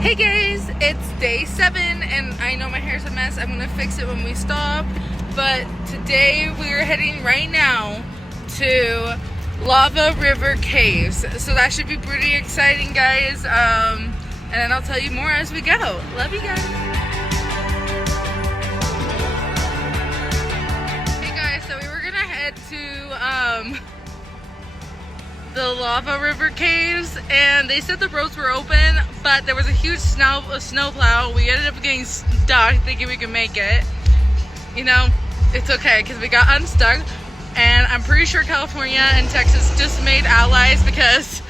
Hey guys, it's day 7 and I know my hair's a mess. I'm gonna fix it when we stop. But today we're heading right now to Lava River Caves. So that should be pretty exciting, guys. And then I'll tell you more as we go. Love you guys. Hey guys, so we were gonna head to the Lava River Caves, and they said the roads were open, but there was a huge snowplow. We ended up getting stuck thinking we could make it. You know, it's okay because we got unstuck, and I'm pretty sure California and Texas just made allies because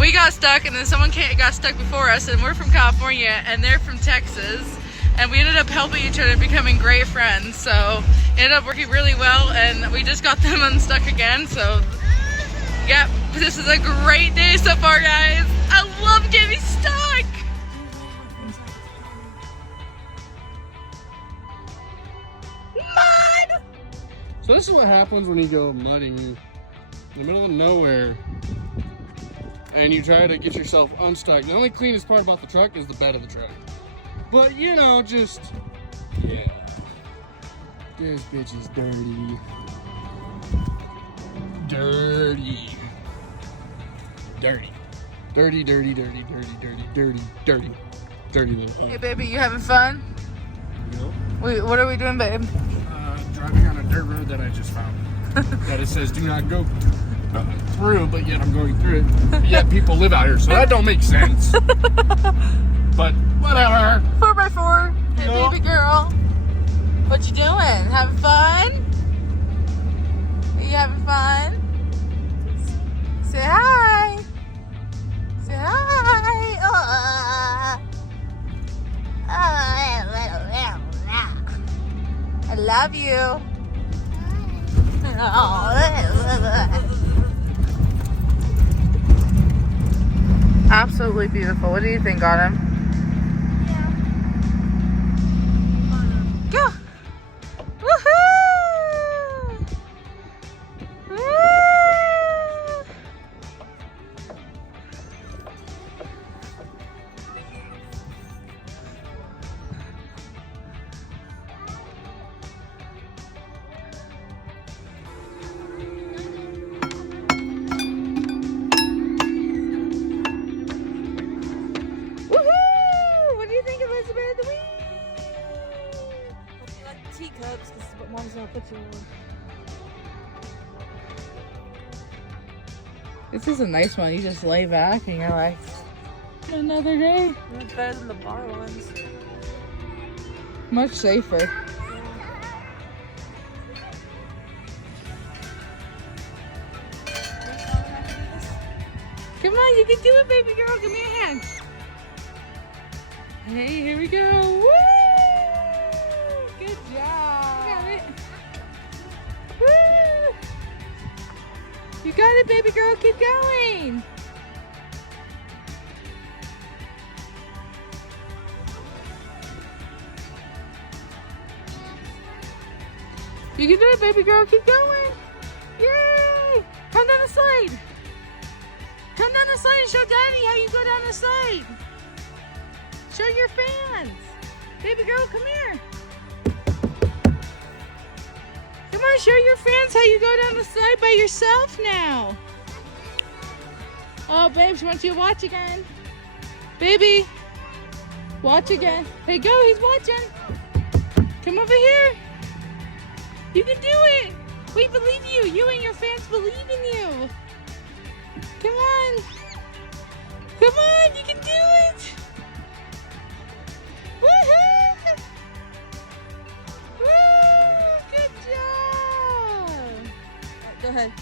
we got stuck and then someone got stuck before us, and we're from California and they're from Texas, and we ended up helping each other, becoming great friends. So it ended up working really well, and we just got them unstuck again. So yep, this is a great day so far, guys. I love getting stuck. Mud! So this is what happens when you go mudding in the middle of nowhere and you try to get yourself unstuck. The only cleanest part about the truck is the bed of the truck. But you know, just, yeah. This bitch is dirty. Dirty. Dirty. Dirty, dirty, dirty, dirty, dirty, dirty, dirty. Dirty little. Hey baby, you having fun? Nope. Wait, what are we doing, babe? Driving on a dirt road that I just found. That it says do not go through, but yet I'm going through it. But yet people live out here, so that don't make sense. But whatever. 4x4. Hey Yeah. baby girl. What you doing? Having fun? Are you having fun? Say hi. Say hi. I love you. Absolutely beautiful. What do you think, Autumn? Go! Woohoo! Woo! Woohoo! What do you think, Elizabeth? Whee! You like the teacups, this is what mom's gonna put you on. This is a nice one. You just lay back and you're like, another day. It's better than the bar ones. Much safer. Come on, you can do it, baby girl. Give me a hand. Hey, here we go. Woo! Good job. Got it. Woo! You got it, baby girl. Keep going. You can do it, baby girl. Keep going. Yay! Come down the slide. Come down the slide and show Daddy how you go down the slide. Show your fans. Baby girl, come here. Come on, show your fans how you go down the slide by yourself now. Oh, babes, why don't you watch again? Baby, watch again. Hey, go, he's watching. Come over here. You can do it. We believe you. You and your fans believe in you. Come on. Come on, you can do it. Woohoo! Woo! Good job. Alright, go ahead.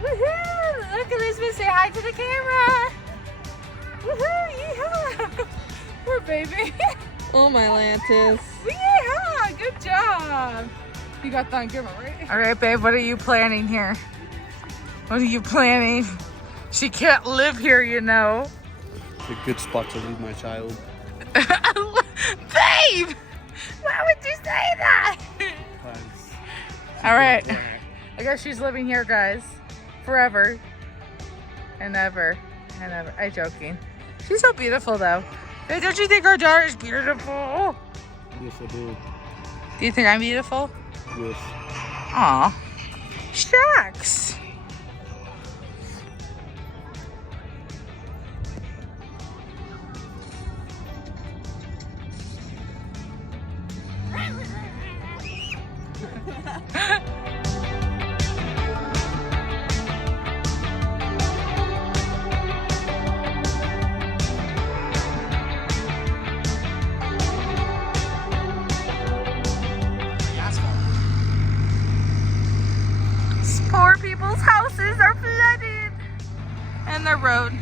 Woohoo! Look, Elizabeth, say hi to the camera. Woohoo! Yeehaw! Poor baby. Oh my Lantis. Yeehaw! Good job. You got that on camera, right? All right, babe, what are you planning here? What are you planning? She can't live here, you know. It's a good spot to leave my child. Babe! Why would you say that? All right. I guess she's living here, guys. Forever and ever. I'm joking. She's so beautiful though. Hey, don't you think our daughter is beautiful? Yes, I do. Do you think I'm beautiful? Yes. Aw. Shucks. Poor people's houses are flooded. And the road.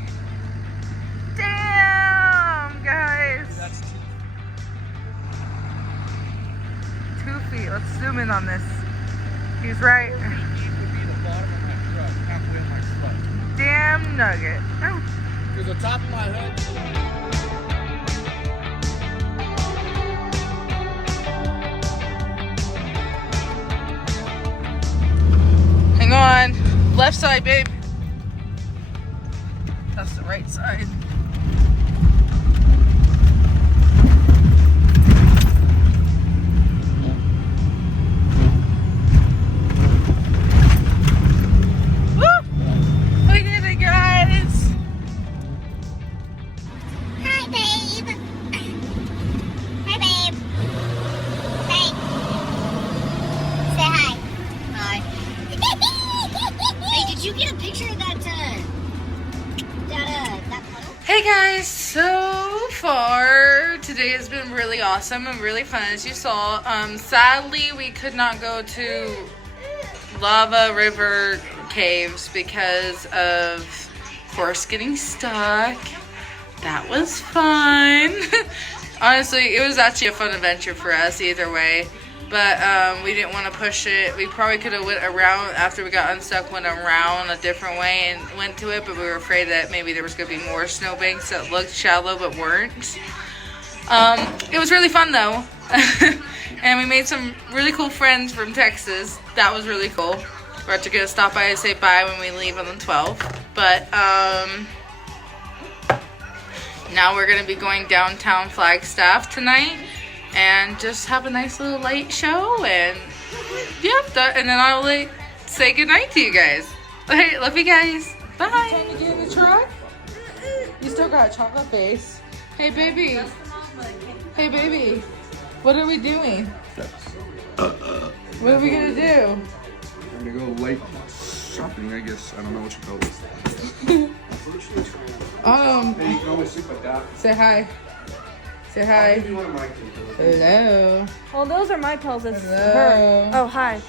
Damn, guys. That's 2 feet. Let's zoom in on this. He's right. would be the bottom of my truck, halfway in my truck. Damn nugget. Oh. Because the top of my head. Hang on. Left side, babe. That's the right side. Woo! We did it, guys. Hi, babe. Hi, babe. Hey. Say hi. Hi. Hey, did you get a picture of that puddle? Hey guys, so far today has been really awesome and really fun, as you saw. Sadly, we could not go to Lava River Caves because of Forrest getting stuck. That was fun. Honestly, it was actually a fun adventure for us either way. But we didn't want to push it. We probably could have went around after we got unstuck, went around a different way and went to it. But we were afraid that maybe there was going to be more snowbanks that looked shallow but weren't. It was really fun though. And we made some really cool friends from Texas. That was really cool. We're actually going to stop by and say bye when we leave on the 12th. But now we're going to be going downtown Flagstaff tonight. And just have a nice little light show, and yeah, and then I'll say goodnight to you guys. Alright, love you guys. Bye. Time to get in the truck? You still got a chocolate face. Hey baby. Hey baby. What are we doing? What are we gonna do? We're gonna go late shopping, I guess. I don't know what you call this. Hey, you can always sleep like that. Say hi. Say hi. I'll give you one of my kids. Hello. Well, those are my pills. It's Hello. her. Oh, hi.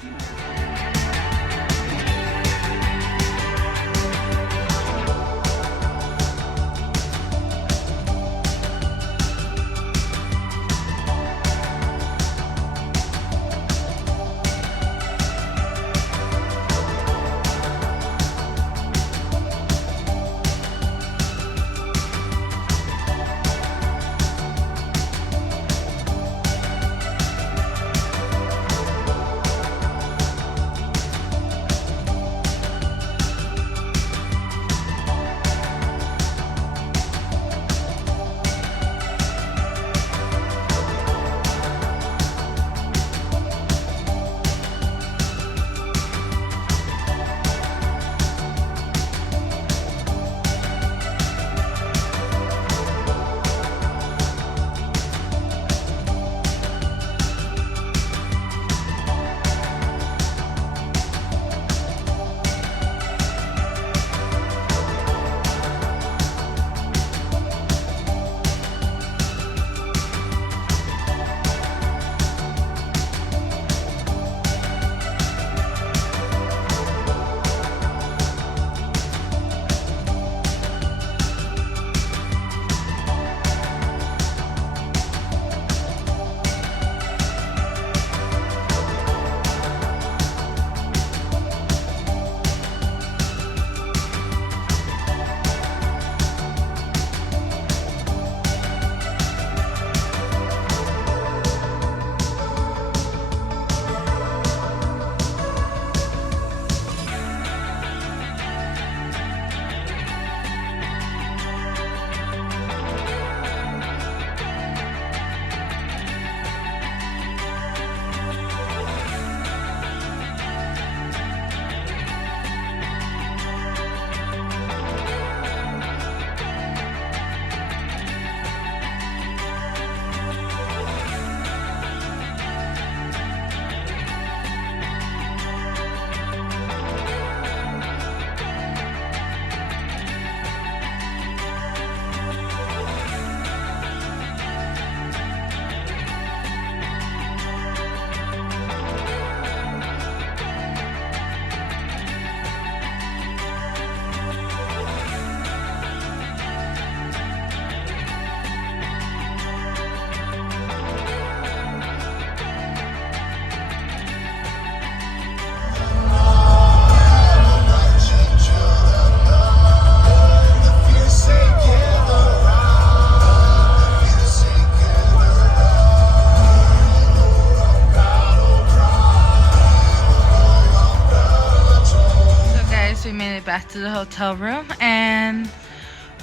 back to the hotel room, and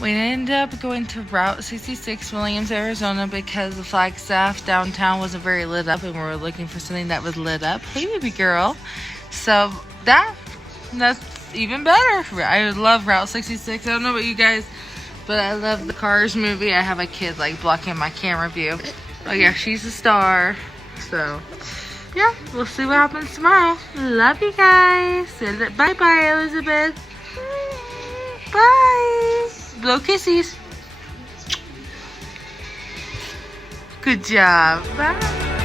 we ended up going to Route 66, Williams, Arizona, because the Flagstaff downtown wasn't very lit up, and we were looking for something that was lit up. Hey, baby girl. So that's even better. I love Route 66. I don't know about you guys, but I love the Cars movie. I have a kid like blocking my camera view. Oh yeah, she's a star. So yeah, we'll see what happens tomorrow. Love you guys. Bye-bye, Elizabeth. Bye. Blow kissies. Good job. Bye.